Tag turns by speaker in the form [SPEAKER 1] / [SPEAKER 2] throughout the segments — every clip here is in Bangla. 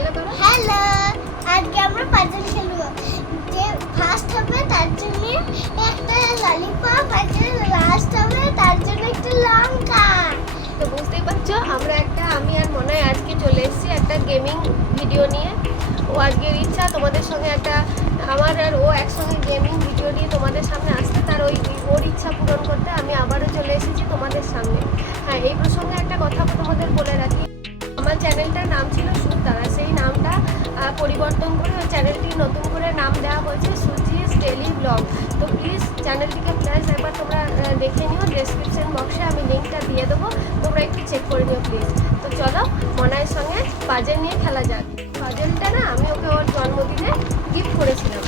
[SPEAKER 1] হ্যালো করো
[SPEAKER 2] হ্যালো আজকে আমরা পাজল খেলব। যে ফার্স্ট হবে তার জন্য একটা ললিপপ আর যে লাস্ট হবে তার জন্য একটা লঙ্কা।
[SPEAKER 1] তো বুঝতেই পারছ আমরা একটা আমি আর মনে হয় আজকে চলে এসেছি একটা গেমিং ভিডিও নিয়ে। ও আজকের ইচ্ছা তোমাদের সঙ্গে একটা আমার আর ও একসঙ্গে গেমিং ভিডিও নিয়ে তোমাদের সামনে আসতে তার ওই ওর ইচ্ছা পূরণ করতে আমি আবারও চলে এসেছি তোমাদের সামনে। হ্যাঁ এই প্রসঙ্গে একটা কথা তোমাদের বলে রাখি। আমার চ্যানেলটার নাম ছিল পরিবর্তন করে ওই চ্যানেলটির নতুন করে নাম দেওয়া হয়েছে সুজিস ডেলি ব্লগ। তো প্লিজ চ্যানেলটিকে প্লিজ একবার তোমরা দেখে নিও। ডেসক্রিপশন বক্সে আমি লিঙ্কটা দিয়ে দেবো। তোমরা একটু চেক করে নিও প্লিজ তো চলো মনায়ের সঙ্গে পাজেল নিয়ে খেলা যাক। পাজেলটা না, আমি ওকে ওর জন্মদিনে গিফট করেছিলাম।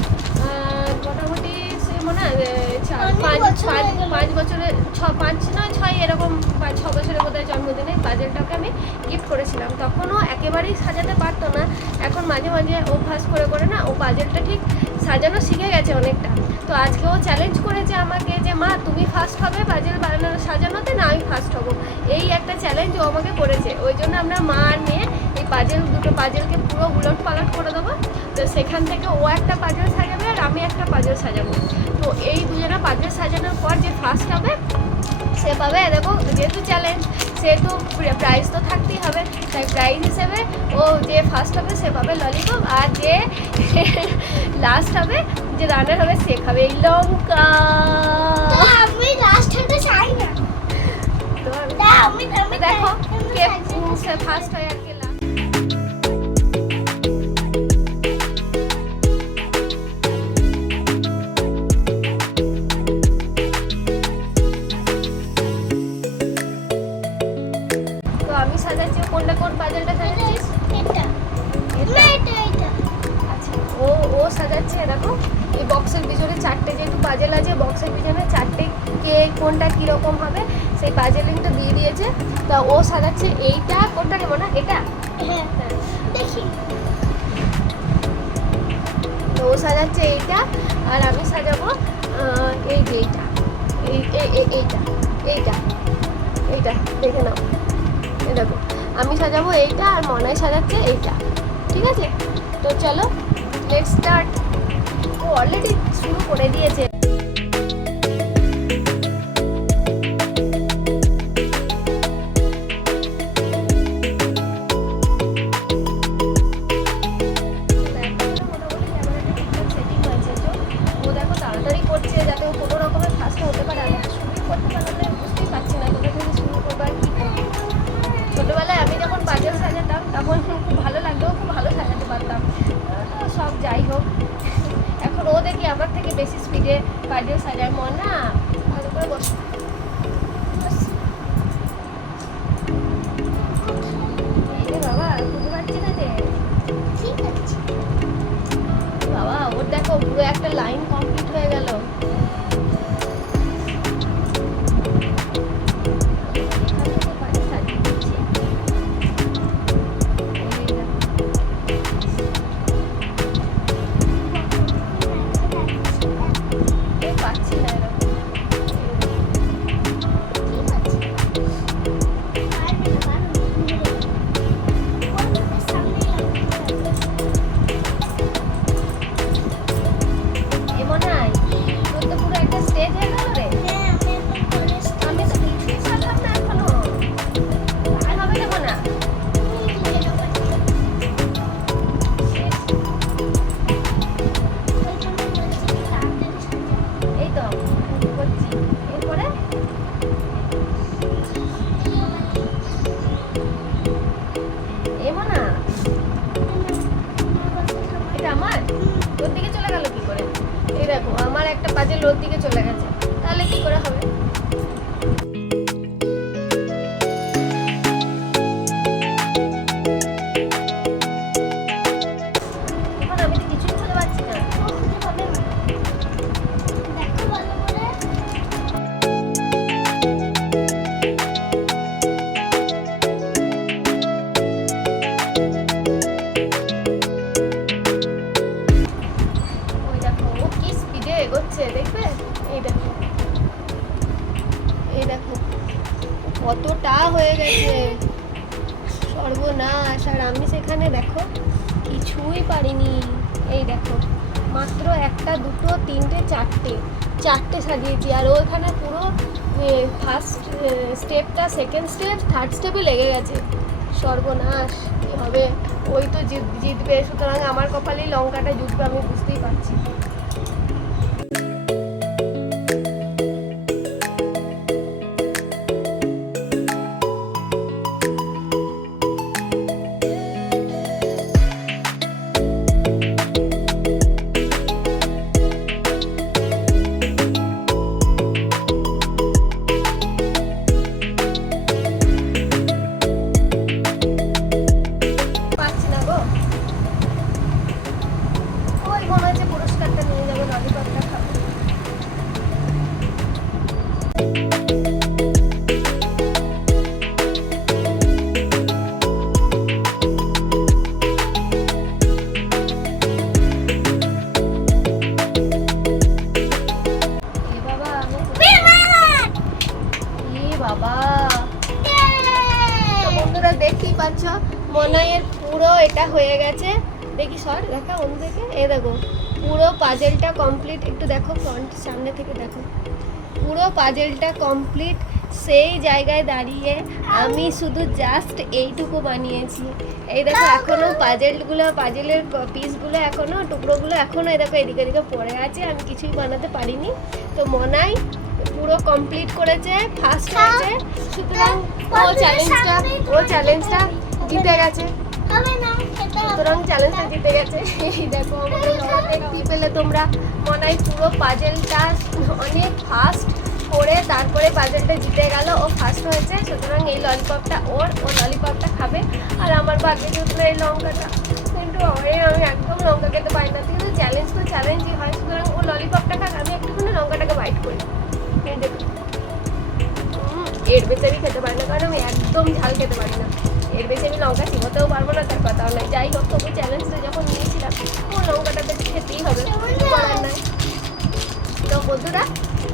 [SPEAKER 1] পাঁচ
[SPEAKER 2] বছর
[SPEAKER 1] পাঁচ বছরের ছ, পাঁচ নয় ছয় এরকম, পাঁচ, ছ বছরের বোধহয় জন্মদিনে পাজেলটাকে আমি গিফট করেছিলাম। তখনও একেবারেই সাজাতে পারতো না। এখন মাঝে মাঝে অভ্যাস করে করে না, ও পাজেলটা ঠিক সাজানো শিখে গেছে অনেকটা। তো আজকে ও চ্যালেঞ্জ করেছে আমাকে যে, মা, তুমি ফার্স্ট হবে পাজেল বানানো সাজানোতে না আমি ফার্স্ট হব? এই একটা চ্যালেঞ্জ ও আমাকে করেছে। ওই জন্য আমরা মা আর মেয়ে পাজেল দুটো পাজেলকে পুরো উলট পালট করে দেবো। তো সেখান থেকে ও একটা পাজেল সাজাবে আর আমি একটা পাজেল সাজাবো। তো এই দুজনে পাজেল সাজানোর পর যে ফার্স্ট হবে সে পাবে দেখো যেহেতু চ্যালেঞ্জ সেহেতু প্রাইজ তো থাকতেই হবে। তাই প্রাইজ হিসেবে ও যে ফার্স্ট হবে সে পাবে ললিপপ আর যে লাস্ট হবে যে রানার হবে সে খাবে এই লঙ্কা
[SPEAKER 2] আমি লাস্ট হতে চাই না।
[SPEAKER 1] দেখো কে ফার্স্ট হয় আছে পিছনে চারটে কে কোনটা কীরকম হবে সেই পাজেলিংটা দিয়ে দিয়েছে। তা ও সাজাচ্ছে এইটা কোনটা নেব না এটা?
[SPEAKER 2] হ্যাঁ দেখি।
[SPEAKER 1] তো ও সাজাচ্ছে এইটা আর আমি সাজাবো এই যে এইটা। এই এই- এই- এইটা এইটা এইটা দেখে নাও। দেখো আমি সাজাবো এইটা আর মনায় সাজাচ্ছে এইটা ঠিক আছে? তো চলো লেট স্টার্ট ও অলরেডি শুরু করে দিয়েছে। তাড়াতাড়ি করছে যাতে ও কোনো রকমের ফার্স্টে হতে পারে আমি করতে পারলাম না বুঝতেই পারছি না কোথা থেকে শুরু করব আর কি করব। ছোটোবেলায় আমি যখন বাজার সাজাতাম তখন খুব ভালো লাগতো খুব ভালো সাজাতে পারতাম। সব যাই হোক। এখন ও দেখি আমার থেকে বেশি স্পিডে বাজার সাজায়। মন না ভালো করে বস। বস। এই না এটা আমার? তোর দিকে চলে গেল কি করে? আমার একটা পাজেল ওর দিকে চলে গেছে।
[SPEAKER 2] দেখো,
[SPEAKER 1] কতটা হয়ে গেছে। সর্বনাশ, আর আমি সেখানে দেখো, কিছুই পারিনি। এই দেখো, মাত্র একটা, দুটো, তিনটে, চারটে চারটে সাজিয়েছি। আর ওখানে পুরো ফার্স্ট স্টেপটা সেকেন্ড স্টেপ থার্ড স্টেপে লেগে গেছে। সর্বনাশ, কী হবে? ওই তো জিত- জিতবে। সুতরাং আমার কপালেই লঙ্কাটা জুটবে, আমি বুঝতেই পারছি। পাচ্ছ? মনাইয়ের পুরো এটা হয়ে গেছে। দেখি সর, দেখা অন্য থেকে এ দেখো, পুরো পাজেলটা কমপ্লিট একটু দেখো ফ্রন্ট সামনে থেকে দেখো। পুরো পাজেলটা কমপ্লিট সেই জায়গায় দাঁড়িয়ে আমি শুধু জাস্ট এইটুকু বানিয়েছি। এই দেখো, এখনও পাজেলগুলো পাজেলের পিসগুলো এখনও, টুকরোগুলো এখনও এই দেখো এদিকে এদিকে পড়ে আছে। আমি কিছুই বানাতে পারিনি। তো মনাই পুরো কমপ্লিট করেছে ফার্স্ট হয়েছে। সুতরাং ও চ্যালেঞ্জটা ও চ্যালেঞ্জটা জিতে গেছে। সুতরাং চ্যালেঞ্জটা জিতে গেছে। এই দেখো আমাদের দেখতে পেলে তোমরা মনাই পুরো পাজেলটা অনেক ফাস্ট করে তারপরে পাজেলটা জিতে গেল। ও ফার্স্ট হয়েছে সুতরাং এই ললিপপটা ওর ও ললিপপটা খাবে। আর আমার ভাগ্যে জুটলো এই লঙ্কাটা। কিন্তু আমি আমি একদম লঙ্কা খেতে পারি না। কিন্তু চ্যালেঞ্জ তো চ্যালেঞ্জই হয় সুতরাং ও ললিপপটা খাক আমি একটুখানি লঙ্কাটাকে বাইট করি। এর আমি খেতে পারি না কারণ আমি একদম ঝাল খেতে পারি না। এর বেশি আমি লঙ্কা চিবোতেও পারব না, তার কথাও নাই যাই হোক, তবু চ্যালেঞ্জটা যখন নিয়েছিলাম, ও লঙ্কাটা তো খেতেই হবে তো বন্ধুরা,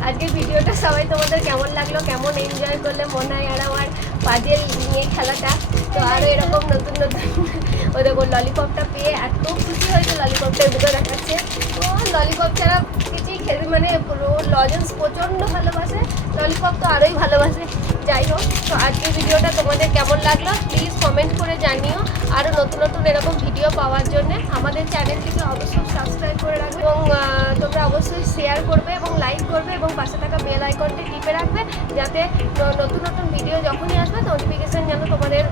[SPEAKER 1] আজকের ভিডিওটা সবাই তোমাদের কেমন লাগল, কেমন এনজয় করলে মনে হয় আর আমার পাজেল নিয়ে খেলাটা? তো আরও এরকম নতুন নতুন ও দেখো ললিপপটা পেয়ে এত খুশি হয়েছে ললিপপটা দুটো দেখাচ্ছে। ও ললিপপ ছাড়া কিছুই খেতে মানে লজেন্স প্রচণ্ড ভালোবাসে ললিপপ তো আরোই ভালোবাসে। যাই হোক, তো আজকের ভিডিওটা তোমাদের কেমন লাগল? প্লিজ কমেন্ট করে জানিও। আরও নতুন নতুন এরকম ভিডিও পাওয়ার জন্য আমাদের চ্যানেলটিকে অবশ্যই সাবস্ক্রাইব করে রাখবে এবং তোমরা অবশ্যই শেয়ার করবে এবং লাইক করবে এবং পাশে থাকা বেল আইকনটি টিপে রাখবে যাতে নতুন নতুন ভিডিও যখনই আসবে নোটিফিকেশান যেন তোমাদের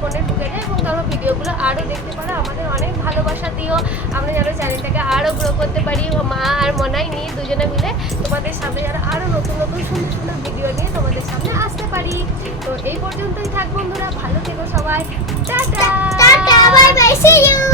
[SPEAKER 1] ফোনে ঢুকে যায় এবং তোমরা ভিডিওগুলো আরও দেখতে পারো আমাদের মনাই নিয়ে দুজনে মিলে তোমাদের সামনে আর আরও নতুন নতুন সুন্দর সুন্দর ভিডিও নিয়ে তোমাদের সামনে আসতে পারি। তো এই পর্যন্তই থাক বন্ধুরা, ভালো থেকো সবাই।
[SPEAKER 2] Tata! Bye bye see you